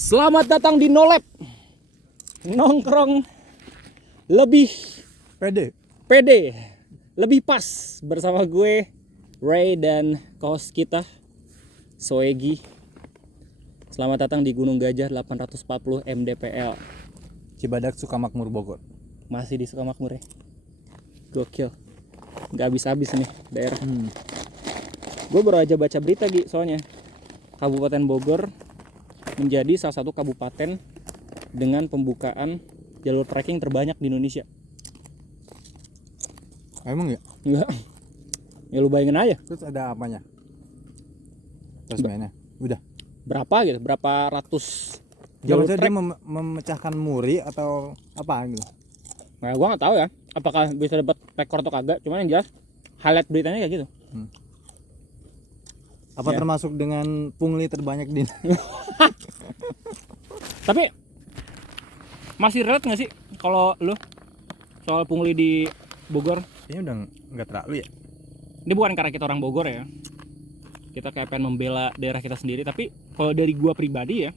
Selamat datang di Nolab. Nongkrong lebih pede, lebih pas bersama gue Ray dan host kita Soegi. Selamat datang di Gunung Gajah 840 mdpl Cibadak Sukamakmur Bogor. Masih di Sukamakmur ya. Gokil. Gak habis-habis nih daerah. Gue baru aja baca berita soalnya Kabupaten Bogor menjadi salah satu kabupaten dengan pembukaan jalur trekking terbanyak di Indonesia. Emang ya? Enggak. Ya lu bayangin aja. Terus ada apanya? Terus mainnya? Udah. Berapa gitu? Berapa ratus Jalur jalur dia trek? memecahkan muri atau apa gitu? Nah, gua nggak tahu ya. Apakah bisa dapat rekor atau kagak? Cuman yang jelas highlight beritanya kayak gitu. Apa Ya. termasuk dengan pungli terbanyak di Tapi masih relate nggak sih kalau lu soal pungli di Bogor? Kayaknya udah nggak terlalu ya. Ini bukan karena kita orang Bogor ya. Kita kayak pengen membela daerah kita sendiri. Tapi kalau dari gua pribadi ya,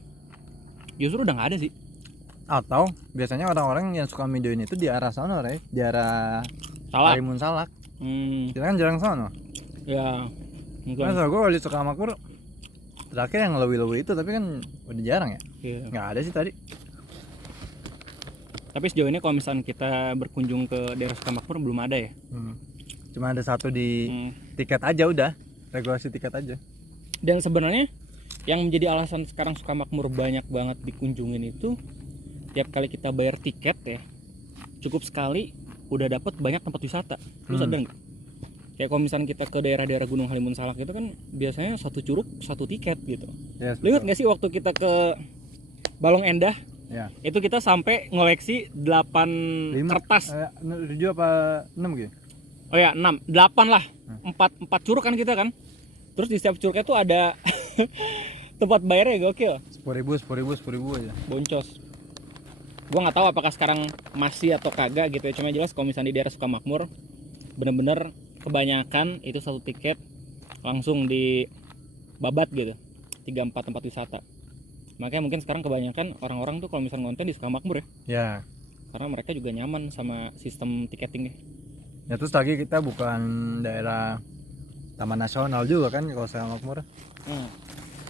justru udah nggak ada sih. Atau biasanya orang-orang yang suka videoin itu di arah sana, Ray. Di arah Salah. Karimun Salak. Kita kan jarang sana. Ya. Mungkin. Masa gue kalau di Sukamakmur terakhir yang lewi-lewi itu, tapi kan udah jarang ya. Iya. Nggak ada sih tadi. Tapi sejauh ini kalau misalnya kita berkunjung ke daerah Sukamakmur belum ada ya. Cuma ada satu di tiket aja udah. Regulasi tiket aja. Dan sebenarnya yang menjadi alasan sekarang Sukamakmur banyak banget dikunjungin itu tiap kali kita bayar tiket ya cukup sekali udah dapat banyak tempat wisata. Lu sadar nggak? Kayak kalau misalnya kita ke daerah-daerah Gunung Halimun Salak itu kan biasanya satu curug satu tiket gitu. Yes, Lu ingat nggak sih waktu kita ke Balong Endah? Ya. Itu kita sampai ngoleksi 8 kertas. 7 apa 6 gitu? Oh ya 6, 8 lah. 4 curug kan kita kan. Terus di setiap curugnya tuh ada tempat bayarnya gokil. 10.000 aja. Boncos. Gua nggak tahu apakah sekarang masih atau kagak gitu ya. Cuma jelas kalau misalnya di daerah Sukamakmur bener-bener kebanyakan itu satu tiket langsung di babat gitu. 3-4 tempat wisata. Makanya mungkin sekarang kebanyakan orang-orang tuh kalau misalnya ngonten di Sukamakmur ya. Ya. Karena mereka juga nyaman sama sistem tiketingnya. Ya terus lagi kita bukan daerah Taman Nasional juga kan kalau Sukamakmur.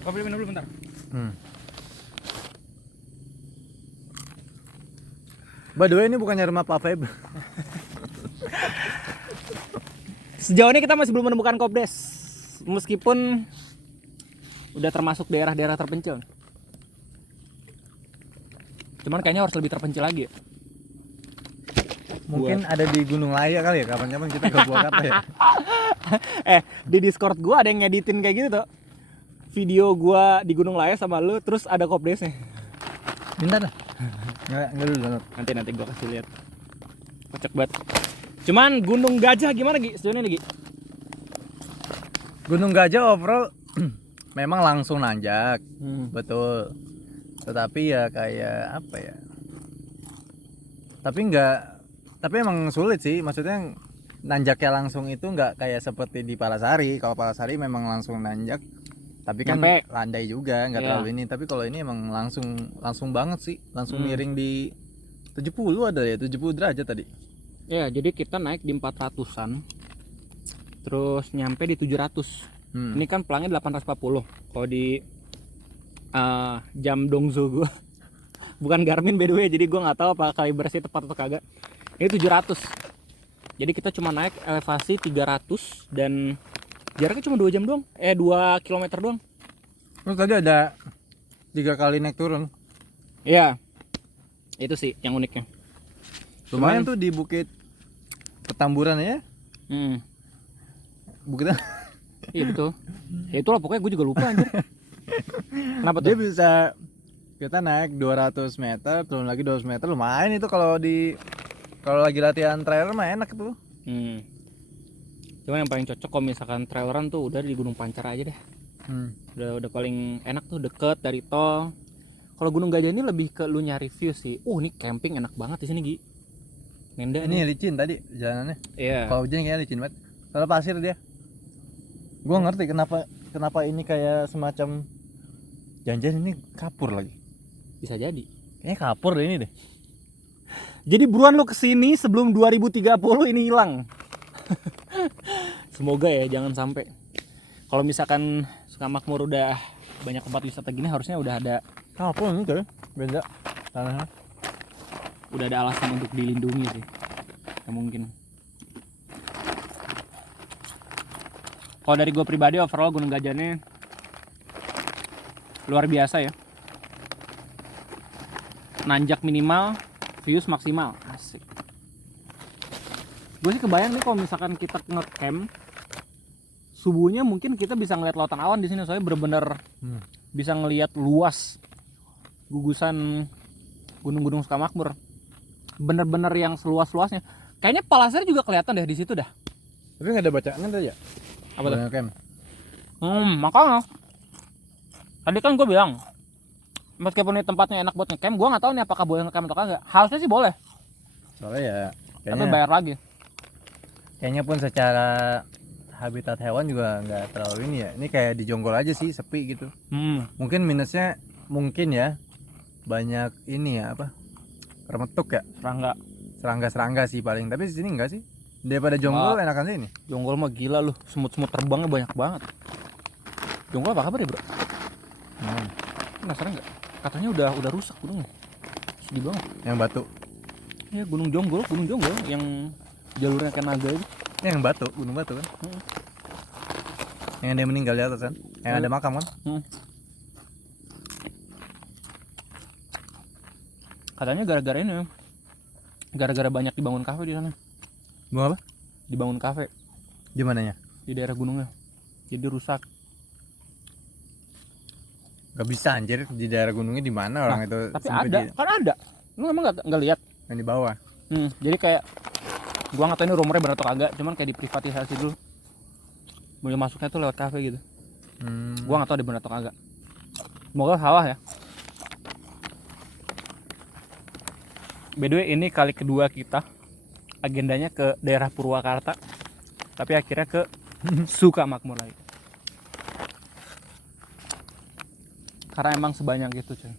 Kopi minum dulu bentar. By the way, ini bukannya rumah Pak Feb. Sejauh ini kita masih belum menemukan Kopdes. Meskipun udah termasuk daerah-daerah terpencil. Cuman kayaknya harus lebih terpencil lagi ya. Mungkin ada di Gunung Laya kali ya, kapan-kapan kita ke Purwakarta ya. Di Discord gua ada yang ngeditin kayak gitu tuh. Video gua di Gunung Laya sama lu terus ada Kopdesnya. Bentar dah. Enggak dulu. Nanti gua kasih lihat. Kocak banget. Cuman Gunung Gajah gimana Gi? Sejauh ini Gi? Gunung Gajah overall memang langsung nanjak. Betul. Tetapi ya kayak apa ya? Tapi emang sulit sih, maksudnya nanjaknya langsung itu nggak kayak seperti di Palasari. Kalau Palasari memang langsung nanjak, tapi kan Nyampe. landai juga, nggak terlalu ini. Tapi kalau ini emang langsung banget sih, langsung miring di 70 ada ya, 70 derajat tadi. Ya, jadi kita naik di 400-an. Terus nyampe di 700. Ini kan pelangnya 840. Kalau di jam Dongzo gua bukan Garmin by the way, jadi gua nggak tahu apa kalibrasi tepat atau kagak. Ini 700. Jadi kita cuma naik elevasi 300 dan jaraknya cuma 2 jam doang. 2 km doang. Terus tadi ada 3 kali naik turun. Iya. Itu sih yang uniknya. Lumayan tuh di Bukit Petamburan ya. Bukitnya Iya betul. Ya itulah pokoknya gue juga lupa anjir. Kenapa dia tuh? bisa, kita naik 200 meter, turun lagi 200 meter, lumayan itu kalau lagi latihan trailer mah enak tuh. Cuman yang paling cocok kalau misalkan traileran tuh udah di Gunung Pancar aja deh. Udah paling enak tuh, deket dari tol. Kalau Gunung Gajah ini lebih ke lu nyari view sih. Ini camping enak banget di sini Gi. Nenda Ini licin tadi jalanannya. Iya. Kalau hujan kayaknya licin banget. Kalau pasir dia. Gua ngerti kenapa ini kayak semacam janjian ini kapur lagi. Bisa jadi. Kayaknya kapur deh ini deh. Jadi buruan lu kesini sebelum 2030 ini hilang. Semoga ya, jangan sampai. Kalau misalkan Sukamakmur udah banyak tempat wisata gini, harusnya udah ada Kapur ini tuh beda tanahnya. udah ada alasan untuk dilindungi sih. Ya mungkin. Kalau dari gue pribadi, overall Gunung Gajah ini luar biasa ya. Nanjak minimal, views maksimal. Asik. Gue sih kebayang nih kalau misalkan kita nge-camp subuhnya, mungkin kita bisa ngeliat lautan awan di sini, soalnya bener-bener bisa ngeliat luas gugusan gunung-gunung Sukamakmur. Bener-bener yang seluas-luasnya. Kayaknya Palasari juga kelihatan deh di situ dah. Tapi nggak ada bacaannya tuh ya? Apa tuh? Camp. Makanya tadi kan gue bilang, meskipun ini tempatnya enak buat ngecamp, gue nggak tahu nih apakah boleh ngecamp atau kagak. Harusnya sih boleh, Soalnya ya tapi kayaknya, bayar lagi. kayaknya pun secara habitat hewan juga nggak terlalu ini ya. Ini kayak di Jonggol aja sih, sepi gitu. Mungkin minusnya mungkin ya banyak ini ya apa? Remetuk ya, Serangga. serangga sih paling. Tapi di sini enggak sih. Daripada Jonggol enakan sini. Jonggol mah gila lu, semut-semut terbangnya banyak banget. Jonggol apa kabar ya bro? Penasaran nggak? Katanya udah rusak gunungnya. Sedih banget. Yang batu. Ya gunung Jonggol yang jalurnya kayak naga itu. Yang batu, gunung batu kan. Yang ada yang meninggal di atas kan. Yang ada makam kan. Katanya gara-gara ini, gara-gara banyak dibangun kafe di sana. Gua apa? Dibangun kafe Di mananya? di daerah gunungnya, jadi rusak. Gak bisa anjir, di daerah gunungnya di mana orang itu? Tapi sampai ada, kan ada. Lu emang nggak lihat? yang di bawah. Jadi kayak gua nggak tahu ini rumornya benar atau kagak, cuman kayak diprivatisasi dulu. Boleh masuknya tuh lewat kafe gitu. Gua nggak tahu di benar atau kagak. Semoga salah ya. By the way, ini kali kedua kita agendanya ke daerah Purwakarta, tapi akhirnya ke Sukamakmur lagi. Karena emang sebanyak itu coy.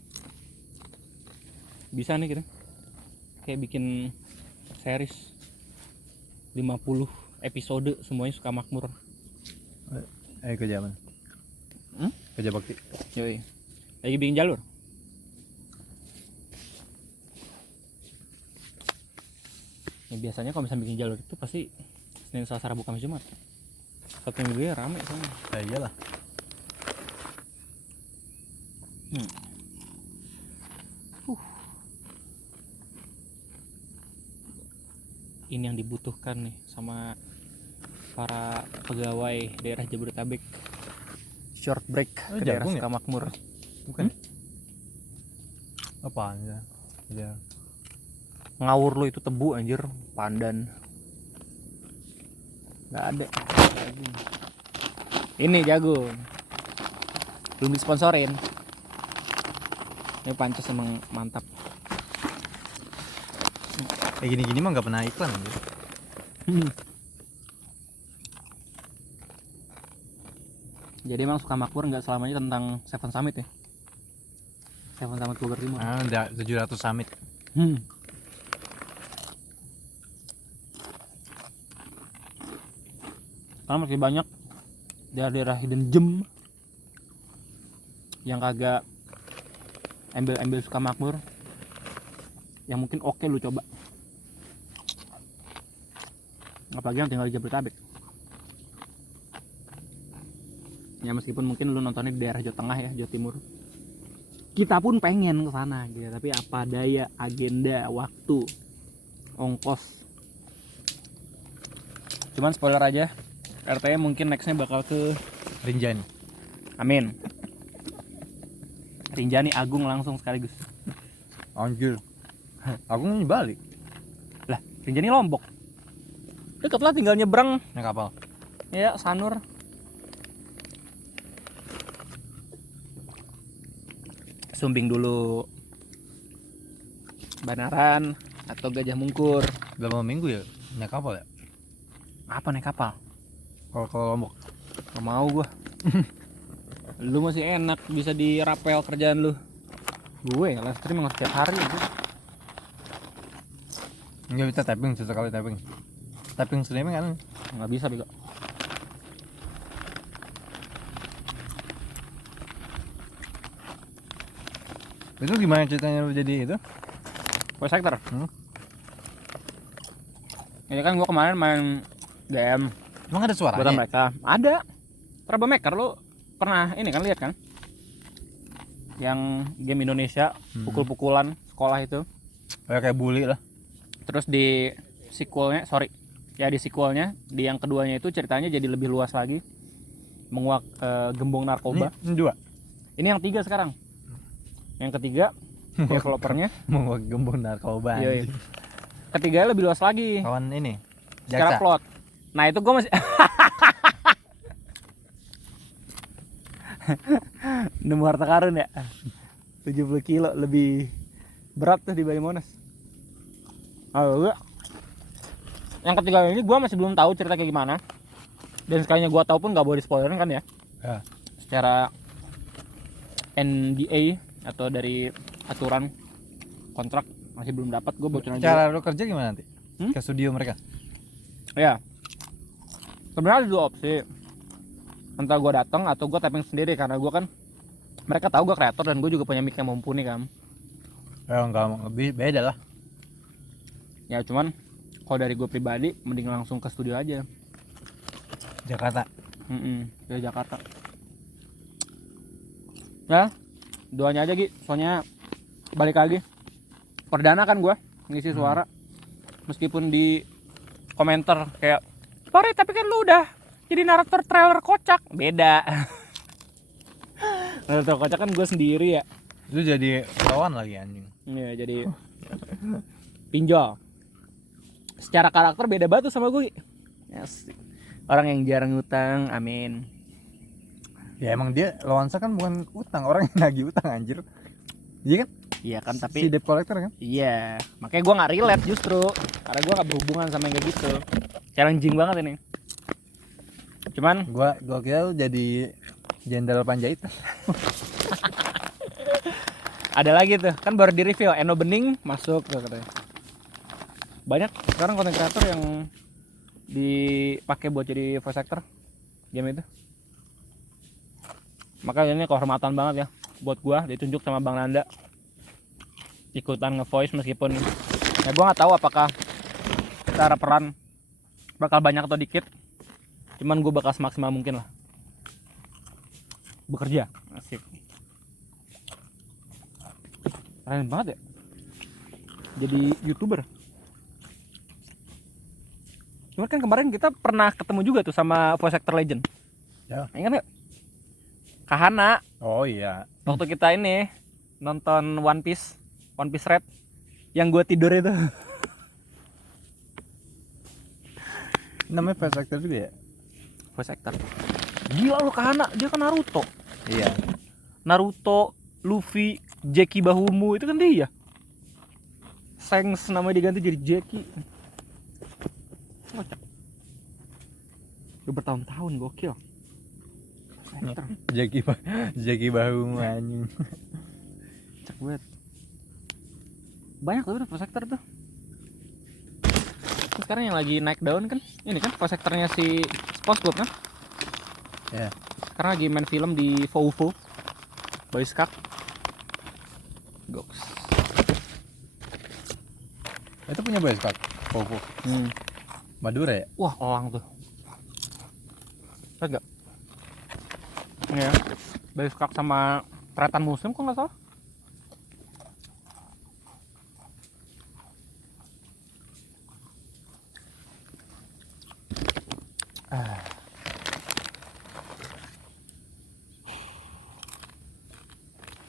Bisa nih kita kayak bikin series 50 episode semuanya Sukamakmur. Kerja mana? Kerja bakti. Yoi. Lagi bikin jalur. Ya, biasanya kalau misalnya bikin jalur itu pasti Senin, Selasa, Rabu, Kamis, Jumat. Satu minggu ya rame soalnya. Ya iyalah. Ini yang dibutuhkan nih sama para pegawai daerah Jabodetabek. Short break ke daerah jagung ya? Sukamakmur. Bukan. Apaan ya? Ya. Ngawur lu itu tebu anjir, pandan. Nggak ada. Ini jagung. Belum disponsorin. Ini Pancas emang mantap. Kayak gini-gini mah nggak pernah iklan anjir. Jadi emang Sukamakmur nggak selamanya tentang Seven Summit ya. Seven Summit Bogor Timur. Ada 700 summit. Karena masih banyak daerah-daerah hidden gem yang kagak embel-embel Sukamakmur yang mungkin oke lu coba. Apalagi yang tinggal di Jabodetabek. Ya meskipun mungkin lu nontonnya di daerah Jawa Tengah ya, Jawa Timur. Kita pun pengen ke sana gitu, tapi apa daya, agenda, waktu, ongkos. Cuman spoiler aja, RT mungkin nextnya bakal ke Rinjani. Amin. Rinjani Agung langsung sekaligus. Anjir. Aku ini balik. Lah, Rinjani Lombok. Deket lah, tinggal nyebrang. Naik kapal. Ya, Sanur. Sumbing dulu Banaran atau Gajah Mungkur. Berapa minggu ya naik kapal ya? Apa naik kapal? Kalau Lombok. Gak mau gua. Lu masih enak bisa dirapel kerjaan lu. Gue live streaming harus tiap hari gitu. Nggak bisa tapping, sesekali tapping. Tapping streaming kan Nggak bisa bego. itu gimana ceritanya lu jadi itu? Voice actor. Hmm? Ini kan gue kemarin main game Emang ada buatan suaranya? mereka. Ada. Troublemaker lu pernah ini kan lihat kan? Yang game Indonesia pukul-pukulan sekolah itu. Kayak bully lah. Terus di sequelnya, di sequelnya di yang keduanya itu ceritanya jadi lebih luas lagi, menguak gembong narkoba. Ini dua. Ini yang 3 sekarang. Yang ketiga developernya Mau gembong narkoba. iya. Ketiga lebih luas lagi Kawan ini. secara Jaksa. plot. Nah itu gue masih nemu harta karun ya 70 kilo lebih berat tuh di Bali Monas. Yang ketiga ini gue masih belum tahu cerita kayak gimana, dan sekalinya gue tahu pun nggak boleh spoilerin kan ya. Ya. Secara NDA atau dari aturan kontrak masih belum dapat, gue bocorin aja. Cara lu kerja gimana nanti? Ke studio mereka? Ya sebenarnya ada 2 opsi, entah gue datang atau gue tapping sendiri, karena gue kan mereka tahu gue kreator dan gue juga punya mic yang mumpuni kan. Enggak, lebih beda lah. Ya cuman kalau dari gue pribadi mending langsung ke studio aja. Jakarta. Ke Jakarta ya, doanya aja Gi, soalnya balik lagi perdana kan gue ngisi suara. Meskipun di komentar kayak Pare tapi kan lu udah jadi narator trailer kocak, beda. Narator kocak kan gue sendiri ya. Itu jadi lawan lagi anjing. Iya jadi pinjol. Secara karakter beda banget tuh sama gue. Yes. Orang yang jarang ngutang, amin. Ya emang dia lawansa kan bukan utang, orang yang lagi utang anjir. Iya kan? Iya kan, Si tapi debt collector kan? iya, makanya gue nggak relate justru, karena gue nggak berhubungan sama yang kayak gitu. Challenging banget ini. Cuman Gua kira lu jadi Jenderal Panjaitan. ada lagi tuh, kan baru di review Eno Bening masuk tuh katanya. Banyak sekarang konten kreator yang dipakai buat jadi voice actor game itu. Makanya ini kehormatan banget ya buat gua ditunjuk sama Bang Nanda ikutan nge-voice, meskipun ya gua nggak tahu apakah secara peran bakal banyak atau dikit. Cuman gua bakal semaksimal mungkin lah bekerja. Asik. Keren banget ya jadi YouTuber. Cuman kan kemarin kita pernah ketemu juga tuh sama voice actor legend. Ya. Ingat nggak? Kahana. Oh iya. Waktu kita ini nonton One Piece Red yang gue tidur itu. Namanya voice actor juga ya? Voice actor. Gila lu Kahana, dia kan Naruto. Iya. Naruto, Luffy, Jackie Bahumu itu kan dia. Shanks namanya diganti jadi Jackie. Kocak. Udah bertahun-tahun gokil. Voice actor. Jackie Bahumu anjing. Cek banget. Banyak tuh voice actor tuh. Terus sekarang yang lagi naik daun kan ini kan voice actornya si SpongeBob kan. Ya. Sekarang lagi main film di Fouvo Boy Scout. Goks. Itu punya Boy Scout. Popo. Madura ya? Wah orang tuh. Lihat gak? Ini ya Boy Scout sama Tretan Muslim kok nggak salah.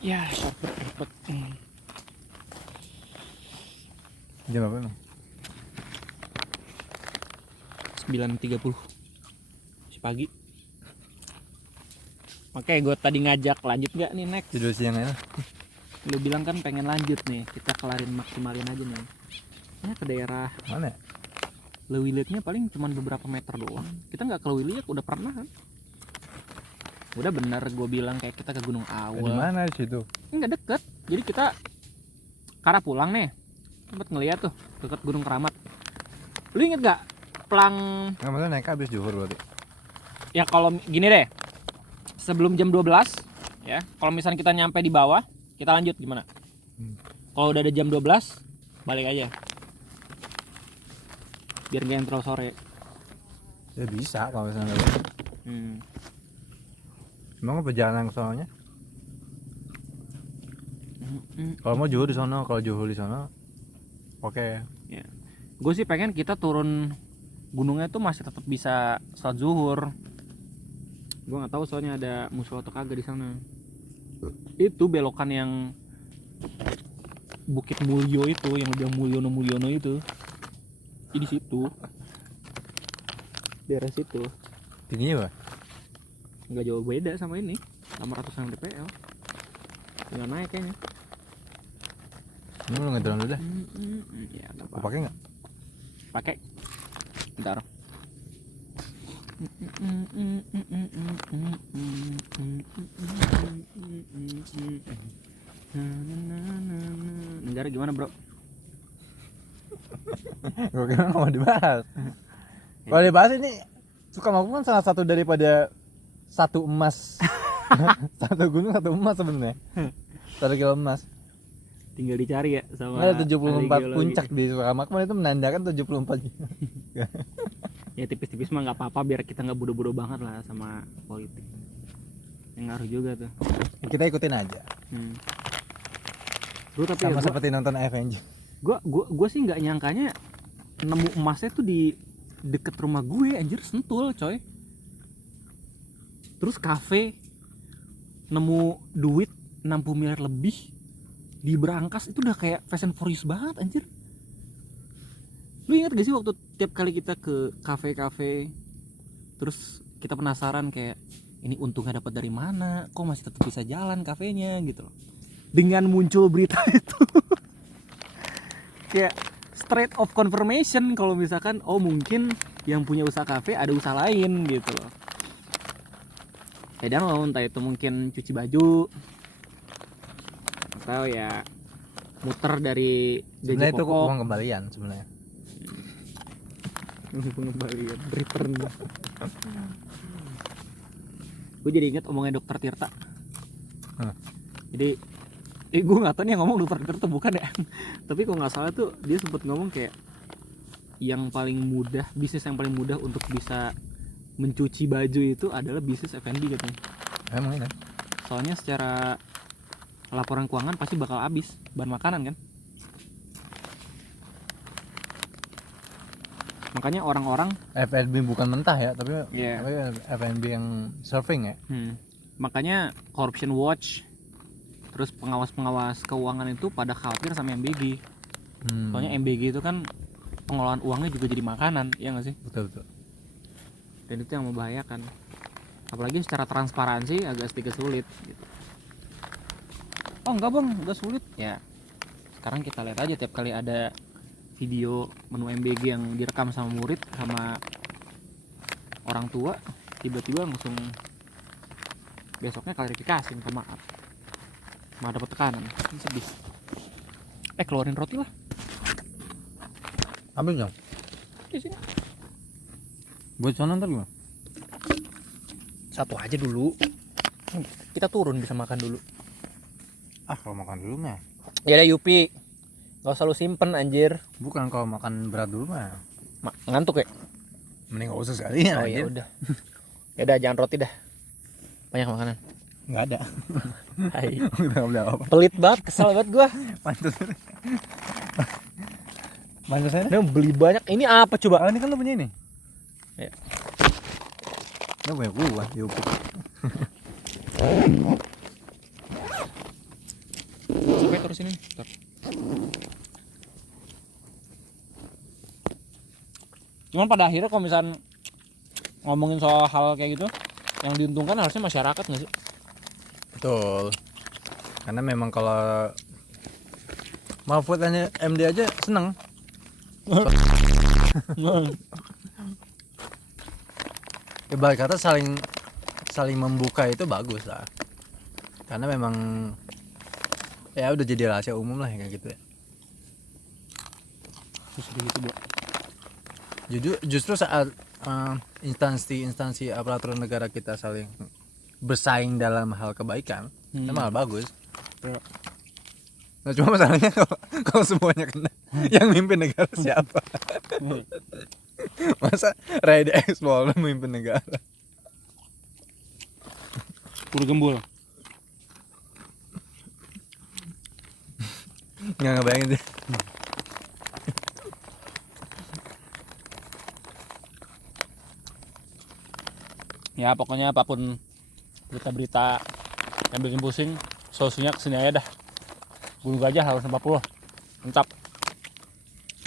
Ya, shortcut ribet. Jam apa emang? 9.30 si pagi. Oke, gue tadi ngajak lanjut gak nih next? Tidur siang ya? Lu bilang kan pengen lanjut nih, kita kelarin maksimalin aja nih. Ya ke daerah Mana ya? Lewilieknya paling cuma beberapa meter doang. Kita nggak ke Lewiliek udah pernah kan? Udah bener gue bilang kayak kita ke Gunung Di Awal. mana di situ? Enggak deket. Jadi kita karena pulang nih sempet ngeliat tuh deket Gunung Keramat. Lu inget gak pelang? Nggak, maksudnya naik habis Johor berarti. Ya kalau gini deh, sebelum jam 12 ya, kalau misalnya kita nyampe di bawah, kita lanjut gimana? Kalau udah ada jam 12, balik aja. Biar gak yang terlalu sore. Ya bisa kalau misalnya nggak. Emang perjalanan ke sononya? Kalau mau Johor di sono, kalau Johor di sono, oke. Ya. Gue sih pengen kita turun gunungnya tuh masih tetap bisa sholat zuhur. Gue nggak tahu soalnya ada musola atau kagak di sana. Itu belokan yang Bukit Mulyo itu, yang udah Mulyono itu. Di situ. Daerah situ. Tingginya apa? Nggak jauh beda sama ini, 800 mdpl. Tinggal naik kayaknya. Ini lu ngedron dulu dah. Ya, nggak Mau apa-apa. pakai nggak? Pakai. Bentar. Negara gimana, bro? Gue kira nggak mau dibahas. Kalau dibahas ini Sukamaju kan salah satu daripada satu emas. Satu gunung satu emas sebenarnya. 1 kilo emas. Tinggal dicari ya sama Ada 74 ahli puncak geologi. di Sukamakmur, itu menandakan 74. Ya tipis-tipis mah nggak apa-apa biar kita nggak bodoh-bodoh banget lah sama politik. Yang ngaruh juga tuh. Kita ikutin aja. Bro, tapi Sama ya seperti nonton Avengers. gue sih nggak nyangkanya nemu emasnya tuh di deket rumah gue, anjir, Sentul coy. Terus kafe nemu duit 60 miliar lebih di Brankas, itu udah kayak Fast and Furious banget anjir. Lu ingat gak sih waktu tiap kali kita ke kafe-kafe terus kita penasaran kayak ini untungnya dapat dari mana, kok masih tetap bisa jalan kafenya gitu loh. Dengan muncul berita itu kayak straight of confirmation kalau misalkan oh mungkin yang punya usaha kafe ada usaha lain gitu loh. Dan lo entah itu mungkin cuci baju atau ya muter dari gaji Sebenarnya itu pokok. uang kembalian sebenarnya. Pengembalian return. Gue jadi inget omongnya dokter Tirta. Jadi gue nggak tahu nih yang ngomong dokter Tirta bukan ya. Tapi kalau nggak salah tuh dia sempat ngomong kayak yang paling mudah, bisnis yang paling mudah untuk bisa mencuci baju itu adalah bisnis F&B katanya. Emang ini. Soalnya secara laporan keuangan pasti bakal habis bahan makanan kan. Makanya orang-orang F&B bukan mentah ya, tapi Iya. tapi F&B yang surfing ya. Makanya Corruption Watch terus pengawas-pengawas keuangan itu pada khawatir sama MBG. Soalnya MBG itu kan pengelolaan uangnya juga jadi makanan, ya nggak sih? Betul. Dan itu yang membahayakan. Apalagi secara transparansi agak sedikit sulit gitu. Oh enggak bang, udah sulit ya. Sekarang kita lihat aja tiap kali ada video menu MBG yang direkam sama murid sama orang tua, tiba-tiba langsung besoknya klarifikasi, minta maaf, malah dapat tekanan, ini sedih. Keluarin roti lah. Ambil dong. Di sini. Buat sana ntar gimana? Satu aja dulu. Kita turun bisa makan dulu. Ah, kalau makan dulu mah. Ya udah Yupi. Gak usah lu simpen anjir. Bukan, kalau makan berat dulu mah. Ngantuk ya? Mending gak usah sekalian. Oh ya udah. Ya udah jangan roti dah. Banyak makanan. Enggak ada. Hai. Kita enggak beli apa. Pelit banget, kesel banget gua. Pantes. Pantes aja. Ini beli banyak. Ini apa coba? Oh, ini kan lu punya ini. Ya. Lu punya gua, Yupi. Sampai terus ini. Bentar. Cuman pada akhirnya kalau misalnya ngomongin soal hal kayak gitu, yang diuntungkan harusnya masyarakat nggak sih? Betul. Karena memang kalau Mahfud aja MD aja seneng. Ibarat kata saling membuka itu bagus lah, karena memang ya udah jadi rahasia umum lah kayak gitu ya. Terus begitu Bu. Justru saat instansi aparatur negara kita saling bersaing dalam hal kebaikan, itu malah bagus. Ya. Nah, cuma masalahnya kalau semuanya kena, yang mimpin negara siapa? Masa Raide Explorer memimpin negara? Udah gembul. Nggak ngebayangin sih. Ya pokoknya apapun berita-berita yang bikin pusing, solusinya kesini aja dah. Gunung Gajah harus 40. Mantap.